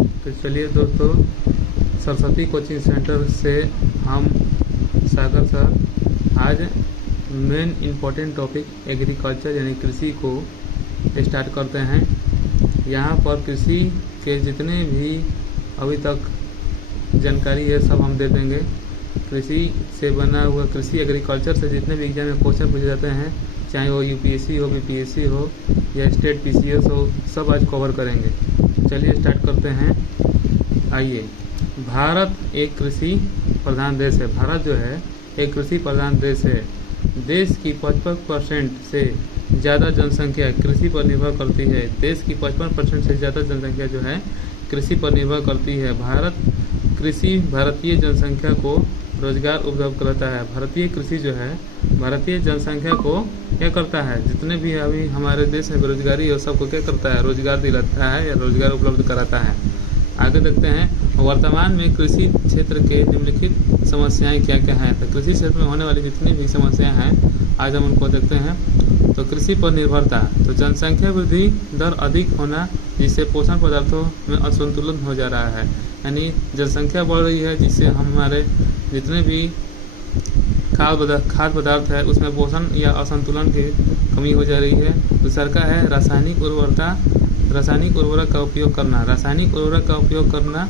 तो चलिए दोस्तों, सरस्वती कोचिंग सेंटर से हम सागर सर आज मेन इम्पोर्टेंट टॉपिक एग्रीकल्चर यानी कृषि को स्टार्ट करते हैं। यहाँ पर कृषि के जितने भी अभी तक जानकारी है सब हम दे देंगे। कृषि से बना हुआ कृषि एग्रीकल्चर से जितने भी एग्जाम में क्वेश्चन पूछे जाते हैं, चाहे वो यूपीएससी हो, बीपीएससी हो या स्टेट पीसीएस हो, सब आज कवर करेंगे। चलिए स्टार्ट करते हैं। आइए, भारत एक कृषि प्रधान देश है। भारत जो है एक कृषि प्रधान देश है। देश की 55% से ज़्यादा जनसंख्या कृषि पर निर्भर करती है। देश की 55% से ज़्यादा जनसंख्या जो है कृषि पर निर्भर करती है। कृषि भारतीय जनसंख्या को रोजगार उपलब्ध कराता है। भारतीय कृषि जो है भारतीय जनसंख्या को क्या करता है, जितने भी अभी हमारे देश में बेरोजगारी है सबको क्या करता है, रोजगार दिलाता है या रोजगार उपलब्ध कराता है। आगे देखते हैं, वर्तमान में कृषि क्षेत्र के निम्नलिखित समस्याएं क्या क्या हैं। तो कृषि क्षेत्र में होने वाली जितनी भी समस्याएं हैं आज हम उनको देखते हैं। तो कृषि पर निर्भरता, तो जनसंख्या वृद्धि दर अधिक होना जिससे पोषण पदार्थों में असंतुलन हो जा रहा है। यानी जनसंख्या बढ़ रही है जिससे हमारे जितने भी खाद्य पदार्थ है उसमें पोषण या असंतुलन की कमी हो जा रही है। दूसरा का है रासायनिक उर्वरक का उपयोग करना। रासायनिक उर्वरक का उपयोग करना,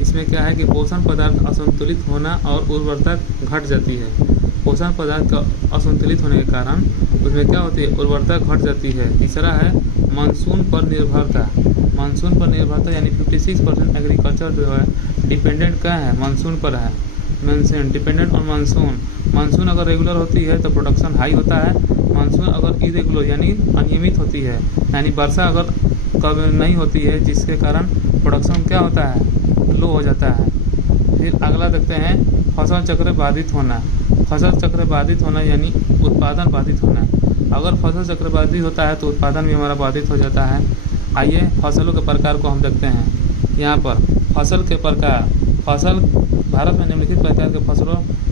इसमें क्या है कि पोषण पदार्थ असंतुलित होना और उर्वरता घट जाती है। पोषण पदार्थ का असंतुलित होने के कारण उसमें क्या होती है, उर्वरता घट जाती है। तीसरा है मानसून पर निर्भरता। मानसून पर निर्भरता यानी 56% एग्रीकल्चर जो है डिपेंडेंट क्या है, मानसून पर है। Dependent on monsoon. मानसून अगर रेगुलर होती है तो प्रोडक्शन हाई होता है। मानसून अगर इरेगुलर यानी अनियमित होती है, यानी वर्षा अगर कब नहीं होती है जिसके कारण प्रोडक्शन क्या होता है, लो हो जाता है। फिर अगला देखते हैं, फसल चक्र बाधित होना। फसल चक्र बाधित होना यानी उत्पादन बाधित होना। अगर फसल चक्र बाधित होता है तो उत्पादन भी हमारा बाधित हो जाता है। आइए फसलों के प्रकार को हम देखते हैं। यहाँ पर फसल के प्रकार, भारत में निम्नलिखित प्रकार के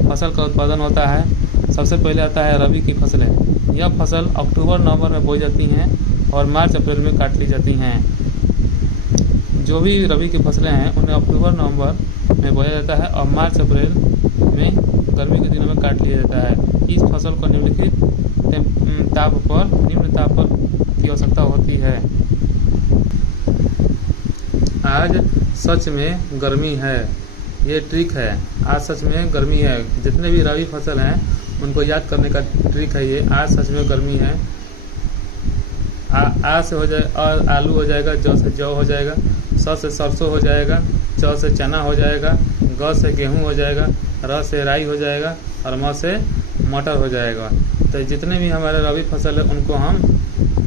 फसल का उत्पादन होता है। सबसे पहले आता है रबी की फसलें। यह फसल अक्टूबर नवंबर में बोई जाती हैं और मार्च अप्रैल में काट ली जाती हैं। जो भी रबी की फसलें हैं उन्हें अक्टूबर नवंबर में बोया जाता है और मार्च अप्रैल में गर्मी के दिनों में काट लिया जाता है। इस फसल को निम्न ताप पर की आवश्यकता होती है। आज सच में गर्मी है, ये ट्रिक है। आज सच में गर्मी है। जितने भी रबी फसल हैं उनको याद करने का ट्रिक है ये। आज सच में गर्मी है। आ से हो जाए और आलू हो जाएगा, जौ से जौ हो जाएगा, स से सरसों हो जाएगा, च से चना हो जाएगा, ग से गेहूं हो जाएगा, र से राई हो जाएगा और म से मटर हो जाएगा। तो जितने भी हमारे रबी फसल है उनको हम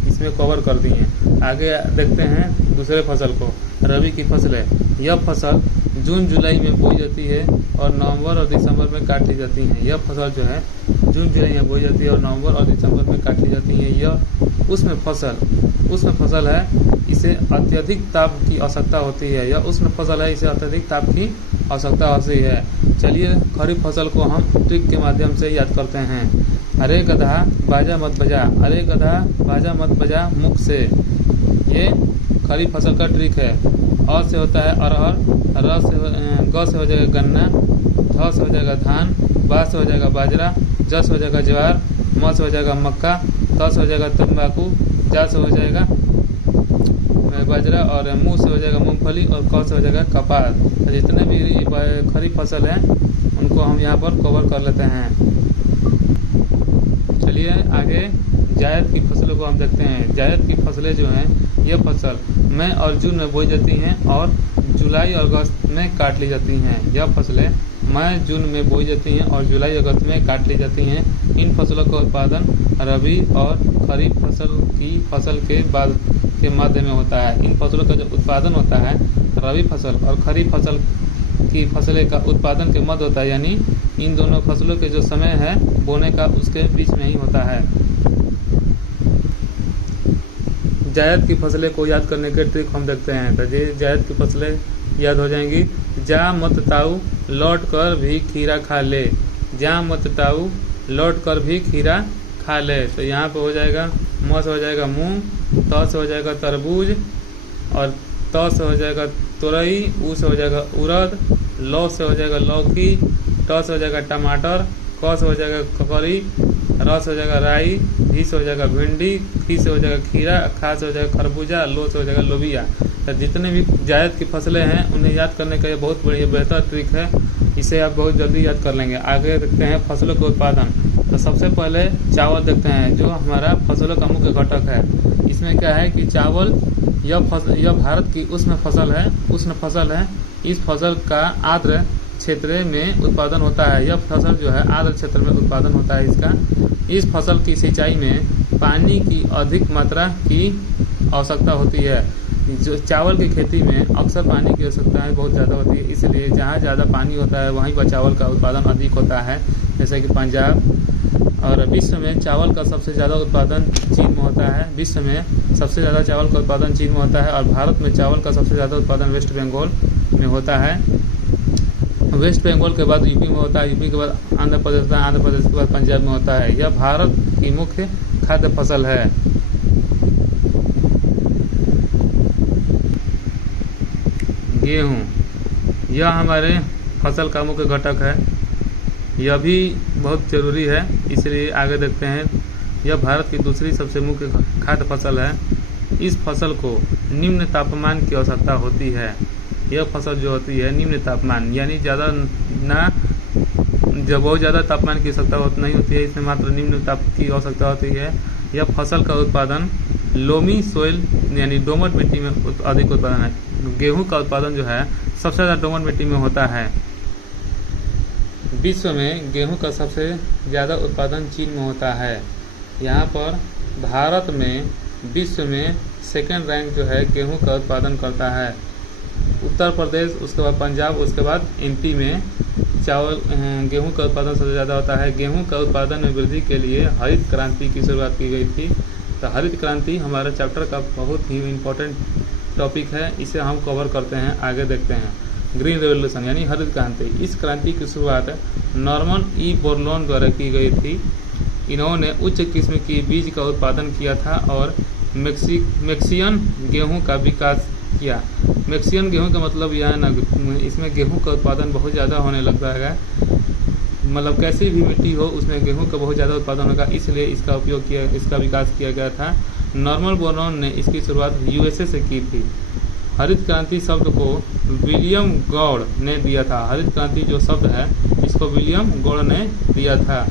इसमें कवर कर दिए। आगे देखते हैं दूसरे फसल को, रबी की फसलें। यह फसल जून जुलाई में बोई जाती है और नवंबर और दिसंबर में काट ली जाती हैं। यह फसल जो है जून जुलाई में बोई जाती है और नवंबर और दिसंबर में काट ली जाती है। यह उष्ण फसल है, इसे अत्यधिक ताप की आवश्यकता होती है। यह उष्ण फसल है, इसे अत्यधिक ताप की आवश्यकता होती है। चलिए खरीफ फसल को हम ट्रिक के माध्यम से याद करते हैं। अरे गधा बाजा मत बजा, अरे गधा बाजा मत बजा मुख से। ये खरीफ फसल का ट्रिक है। अ से होता है अरहर, ग से हो जाएगा गन्ना, ध से हो जाएगा धान, बा से हो जाएगा बाजरा, ज से हो जाएगा ज्वार, म से हो जाएगा मक्का, त से हो जाएगा तंबाकू, जा से हो जाएगा बाजरा और मुँह से हो जाएगा मूंगफली और क से हो जाएगा कपास। तो जितने भी खरीफ फसल हैं उनको हम यहाँ पर कवर कर लेते हैं। चलिए आगे जायद की फसलों को हम देखते हैं। जायद की फसलें जो हैं, ये फसल मई और जून में बोई जाती हैं और जुलाई और अगस्त में काट ली जाती हैं। यह फसलें मई जून में बोई जाती हैं और जुलाई अगस्त में काट ली जाती हैं। इन फसलों का उत्पादन रबी और खरीफ फसल के बाद के मध्य में होता है। इन फसलों का जो उत्पादन होता है रबी फसल और खरीफ फसल की फसलें का उत्पादन के मध्य होता है, यानी इन दोनों फसलों के जो समय है बोने का उसके बीच में ही होता है। जायद की फसलें को याद करने के ट्रिक हम देखते हैं। तो जायद की फसलें याद हो जाएंगी। जा मत ताऊ लौट कर भी खीरा खा ले, जा मत ताऊ लौट कर भी खीरा खा ले। तो यहाँ पे हो जाएगा म से हो जाएगा मूंग, त से हो जाएगा तरबूज और त से हो जाएगा तुरई, उ से हो जाएगा उड़द, लौ से हो जाएगा लौकी, ट से हो जाएगा टमाटर, क से हो जाएगा ककड़ी, र से हो जाएगा राई, भी से हो जाएगा भिंडी, खी से हो जाएगा खीरा, खा से हो जाएगा खरबूजा, लो से हो जाएगा लोबिया। तो जितने भी जायद की फसलें हैं उन्हें याद करने का ये बहुत बढ़िया बेहतर ट्रिक है, इसे आप बहुत जल्दी याद कर लेंगे। आगे देखते हैं फसलों के उत्पादन। तो सबसे पहले चावल देखते हैं जो हमारा फसलों का मुख्य घटक है। इसमें क्या है कि चावल यह भारत की उष्ण फसल है। इस फसल का आर्द्र क्षेत्र में उत्पादन होता है। यह फसल जो है आर्द्र क्षेत्र में उत्पादन होता है इसका। इस फसल की सिंचाई में पानी की अधिक मात्रा की आवश्यकता होती है। जो चावल की खेती में अक्सर पानी की आवश्यकताएं बहुत ज़्यादा होती है, इसलिए जहाँ ज़्यादा पानी होता है वहीं पर चावल का उत्पादन अधिक होता है, जैसे कि पंजाब। और विश्व में चावल का सबसे ज़्यादा उत्पादन चीन में होता है। विश्व में सबसे ज़्यादा चावल का उत्पादन चीन में होता है और भारत में चावल का सबसे ज़्यादा उत्पादन वेस्ट बंगाल में होता है। वेस्ट बंगाल के बाद यूपी में होता है, यूपी के बाद आंध्र प्रदेश होता है, आंध्र प्रदेश के बाद पंजाब में होता है। यह भारत की मुख्य खाद्य फसल है। गेहूँ, यह हमारे फसल का मुख्य घटक है। यह भी बहुत ज़रूरी है, इसलिए आगे देखते हैं। यह भारत की दूसरी सबसे मुख्य खाद्य फसल है। इस फसल को निम्न तापमान की आवश्यकता होती है। यह फसल जो होती है निम्न तापमान यानी ज़्यादा ना, जब बहुत ज़्यादा तापमान की आवश्यकता नहीं होती है, इसमें मात्र निम्न ताप की आवश्यकता होती है। यह फसल का उत्पादन लोमी सोइल यानी दोमट मिट्टी में अधिक उत्पादन है। गेहूं का उत्पादन जो है सबसे ज़्यादा दोमट मिट्टी में होता है। विश्व में गेहूं का सबसे ज़्यादा उत्पादन चीन में होता है। यहाँ पर भारत में विश्व में सेकंड रैंक जो है गेहूं का उत्पादन करता है। उत्तर प्रदेश, उसके बाद पंजाब, उसके बाद एमपी में गेहूं का उत्पादन सबसे ज़्यादा होता है। गेहूं का उत्पादन में वृद्धि के लिए हरित क्रांति की शुरुआत की गई थी। तो हरित क्रांति हमारे चैप्टर का बहुत ही इम्पोर्टेंट टॉपिक है, इसे हम कवर करते हैं। आगे देखते हैं ग्रीन रेवोल्यूशन यानी हरित क्रांति। इस क्रांति की शुरुआत नॉर्मन ई बोरलॉन द्वारा की गई थी। इन्होंने उच्च किस्म की बीज का उत्पादन किया था और मैक्सियन गेहूं का विकास किया। मैक्सियन गेहूं का मतलब यह है ना, इसमें गेहूं का उत्पादन बहुत ज़्यादा होने लगता है। मतलब कैसी भी मिट्टी हो उसमें गेहूं का बहुत ज़्यादा उत्पादन होगा, इसलिए इसका विकास किया गया था। नॉर्मन बोरलॉन ने इसकी शुरुआत यूएसए से की थी। हरित क्रांति शब्द को विलियम गौड़ ने दिया था। हरित क्रांति जो शब्द है इसको विलियम गौड़ ने दिया था।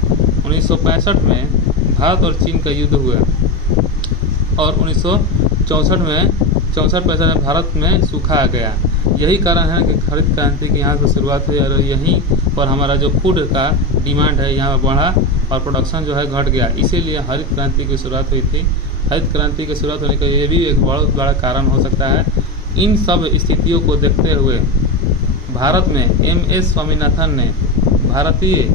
1965 में भारत और चीन का युद्ध हुआ और 1964-65 में भारत में सूखा आ गया। यही कारण है कि हरित क्रांति की यहाँ से शुरुआत हुई और यहीं पर हमारा जो फूड का डिमांड है यहाँ बढ़ा और प्रोडक्शन जो है घट गया, इसीलिए हरित क्रांति की शुरुआत हुई थी। हरित क्रांति की शुरुआत होने का ये भी एक बहुत बड़ा कारण हो सकता है। इन सब स्थितियों को देखते हुए भारत में एम.एस. स्वामीनाथन ने भारतीय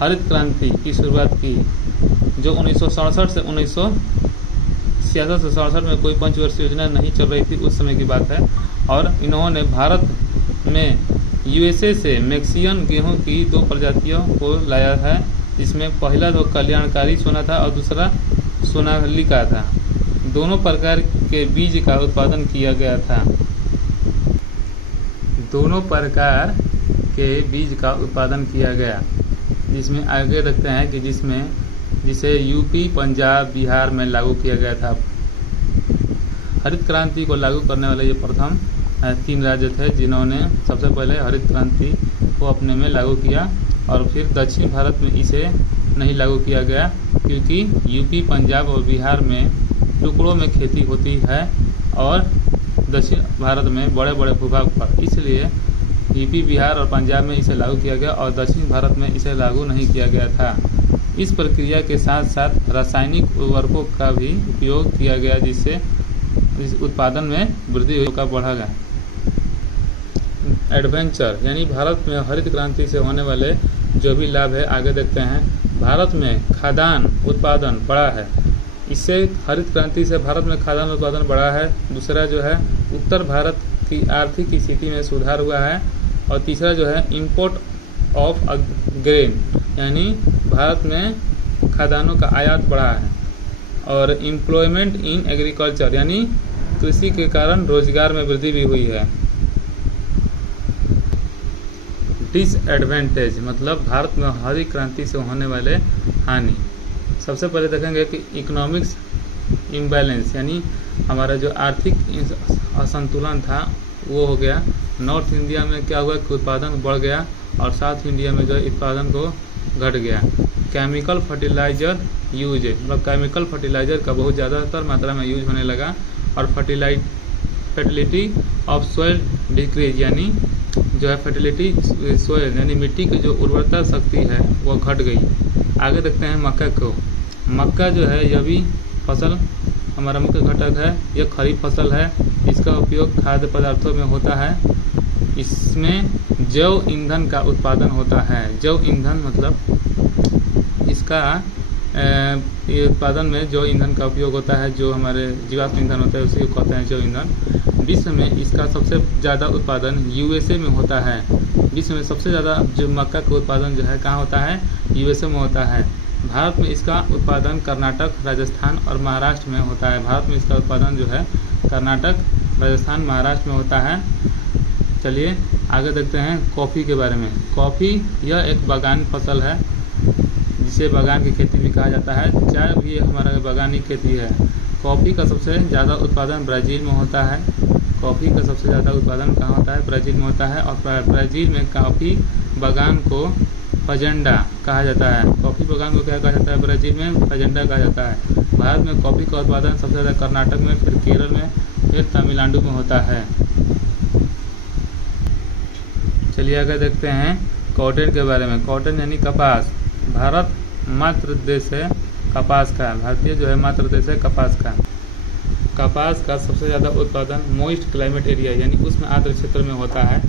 हरित क्रांति की शुरुआत की, जो 1967 से 1967 में कोई पंचवर्षीय योजना नहीं चल रही थी, उस समय की बात है। और इन्होंने भारत में यूएसए से मैक्सियन गेहूं की 2 प्रजातियों को लाया है, जिसमें पहला तो कल्याणकारी सोना था और दूसरा सोनालिका था। दोनों प्रकार के बीज का उत्पादन किया गया था। दोनों प्रकार के बीज का उत्पादन किया गया, जिसमें आगे रखते हैं कि जिसे यूपी, पंजाब, बिहार में लागू किया गया था। हरित क्रांति को लागू करने वाले ये प्रथम 3 राज्य थे जिन्होंने सबसे पहले हरित क्रांति को अपने में लागू किया। और फिर दक्षिण भारत में इसे नहीं लागू किया गया क्योंकि यूपी, पंजाब और बिहार में टुकड़ों में खेती होती है और दक्षिण भारत में बड़े बड़े भूभाग पर, इसलिए यूपी, बिहार और पंजाब में इसे लागू किया गया और दक्षिण भारत में इसे लागू नहीं किया गया था। इस प्रक्रिया के साथ साथ रासायनिक उर्वरकों का भी उपयोग किया गया, जिससे इस उत्पादन में वृद्धि का बढ़ा गया। एडवेंचर यानी भारत में हरित क्रांति से होने वाले जो भी लाभ है आगे देखते हैं। भारत में खाद्यान्न उत्पादन बढ़ा है, इससे हरित क्रांति से भारत में खाद्यान्न उत्पादन बढ़ा है। दूसरा जो है उत्तर भारत की आर्थिक स्थिति में सुधार हुआ है। और तीसरा जो है इंपोर्ट ऑफ ग्रेन यानी भारत में खाद्यान्नों का आयात बढ़ा है। और एम्प्लॉयमेंट इन एग्रीकल्चर यानी कृषि के कारण रोजगार में वृद्धि भी हुई है। डिसएडवांटेज मतलब भारत में हरित क्रांति से होने वाले हानि। सबसे पहले देखेंगे कि इकोनॉमिक्स इम्बैलेंस, यानी हमारा जो आर्थिक असंतुलन था वो हो गया। नॉर्थ इंडिया में क्या हुआ कि उत्पादन बढ़ गया और साउथ इंडिया में जो उत्पादन को घट गया। केमिकल फर्टिलाइजर यूज, मतलब केमिकल फर्टिलाइजर का बहुत ज़्यादातर मात्रा में यूज होने लगा और फर्टिलिटी ऑफ सॉइल डिक्रीज, यानी जो है फर्टिलिटी सॉइल यानी मिट्टी की जो उर्वरता शक्ति है वो घट गई। आगे देखते हैं मक्का को। मक्का जो है यह भी फसल हमारा मुख्य घटक है। यह खरीफ फसल है। इसका उपयोग खाद्य पदार्थों में होता है। इसमें जैव ईंधन का उत्पादन होता है। जैव ईंधन मतलब इसका ये उत्पादन में जैव ईंधन का उपयोग होता है। जो हमारे जीवाश्म ईंधन होता है उसी को कहते हैं जैव ईंधन। विश्व में इसका सबसे ज़्यादा उत्पादन यूएसए में होता है। विश्व में सबसे ज़्यादा जो मक्का का उत्पादन जो है कहाँ होता है? यूएसए में होता है। भारत में इसका उत्पादन कर्नाटक, राजस्थान और महाराष्ट्र में होता है। भारत में इसका उत्पादन जो है कर्नाटक, राजस्थान, महाराष्ट्र में होता है। चलिए आगे देखते हैं कॉफ़ी के बारे में। कॉफ़ी यह एक बागान फसल है जिसे बागान की खेती भी कहा जाता है। चाय भी हमारा बागानी खेती है। कॉफ़ी का सबसे ज़्यादा उत्पादन ब्राज़ील में होता है। कॉफ़ी का सबसे ज़्यादा उत्पादन कहाँ होता है? ब्राज़ील में होता है। और ब्राज़ील में कॉफ़ी बागान को फजेंडा कहा जाता है। कॉफ़ी बागान को क्या कहा जाता है? ब्राज़ील में फजेंडा कहा जाता है। भारत में कॉफ़ी का उत्पादन सबसे ज़्यादा कर्नाटक में, फिर केरल में, फिर तमिलनाडु में होता है। चलिए आगे देखते हैं कॉटन के बारे में। कॉटन यानी कपास। भारत मात्र देश है कपास का। भारतीय जो है मात्र देश है कपास का। कपास का सबसे ज़्यादा उत्पादन मोइस्ट क्लाइमेट एरिया यानी उसमें आर्द्र क्षेत्र में होता है।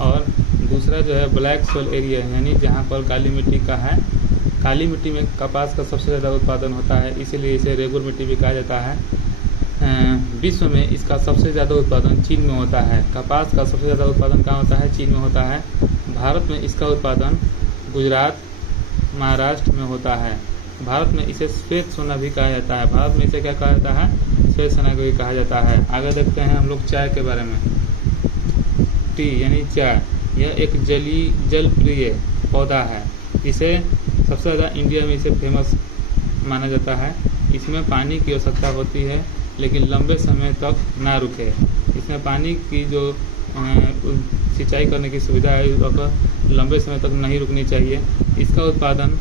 और दूसरा जो है ब्लैक सोल एरिया यानी जहाँ पर काली मिट्टी का है। काली मिट्टी में कपास का सबसे ज़्यादा उत्पादन होता है, इसीलिए इसे रेगुर मिट्टी भी कहा जाता है। विश्व में इसका सबसे ज़्यादा उत्पादन चीन में होता है। कपास का सबसे ज़्यादा उत्पादन कहाँ होता है? चीन में होता है। भारत में इसका उत्पादन गुजरात, महाराष्ट्र में होता है। भारत में इसे श्वेत सोना भी कहा जाता है। भारत में इसे क्या कहा जाता है? श्वेत सोना भी कहा जाता है। आगे देखते हैं हम लोग चाय के बारे में। टी यानी चाय, यह एक जलप्रिय पौधा है। इसे सबसे ज़्यादा इंडिया में इसे फेमस माना जाता है। इसमें पानी की आवश्यकता होती है लेकिन लंबे समय तक ना रुके। इसमें पानी की जो सिंचाई करने की सुविधा है वह लंबे समय तक नहीं रुकनी चाहिए। इसका उत्पादन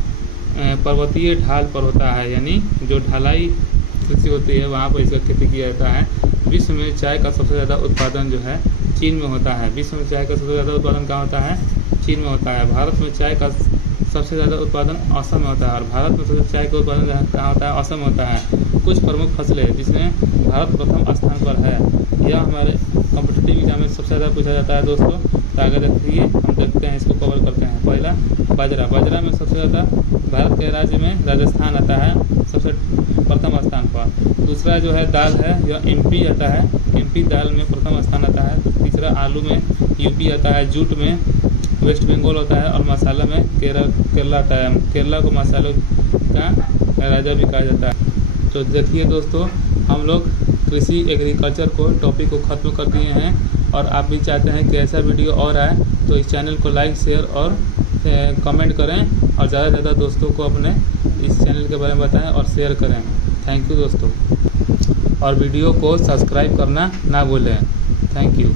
पर्वतीय ढाल पर होता है, यानी जो ढलाई कृषि होती है वहाँ पर इसका खेती किया जाता है। विश्व में चाय का सबसे ज़्यादा उत्पादन जो है चीन में होता है। विश्व में चाय का सबसे ज़्यादा उत्पादन कहाँ होता है? चीन में होता है। भारत में चाय का सबसे ज़्यादा उत्पादन असम में होता है। और भारत में सबसे चाय का उत्पादन कहाँ होता है? असम में होता है। कुछ प्रमुख फसलें जिसमें भारत प्रथम स्थान पर है। यह हमारे कॉम्पिटिटिव एग्जाम में सबसे ज़्यादा पूछा जाता है दोस्तों। तो आगे देखिए हम देखते हैं, इसको कवर करते हैं। पहला बाजरा। बाजरा में सबसे ज़्यादा भारत के राज्य में राजस्थान आता है सबसे प्रथम स्थान पर। दूसरा जो है दाल है, यह एमपी आता है। एमपी दाल में प्रथम स्थान आता है। तीसरा आलू में यूपी आता है। जूट में वेस्ट बंगाल होता है। और मसाला में केरला आता है। केरला को मसालों का राजा भी कहा जाता है। तो देखिए दोस्तों, हम लोग कृषि एग्रीकल्चर को टॉपिक को ख़त्म कर दिए हैं। और आप भी चाहते हैं कि ऐसा वीडियो और आए तो इस चैनल को लाइक, शेयर और कमेंट करें और ज़्यादा से ज़्यादा दोस्तों को अपने इस चैनल के बारे में बताएं और शेयर करें। थैंक यू दोस्तों। और वीडियो को सब्सक्राइब करना ना भूलें। Thank you.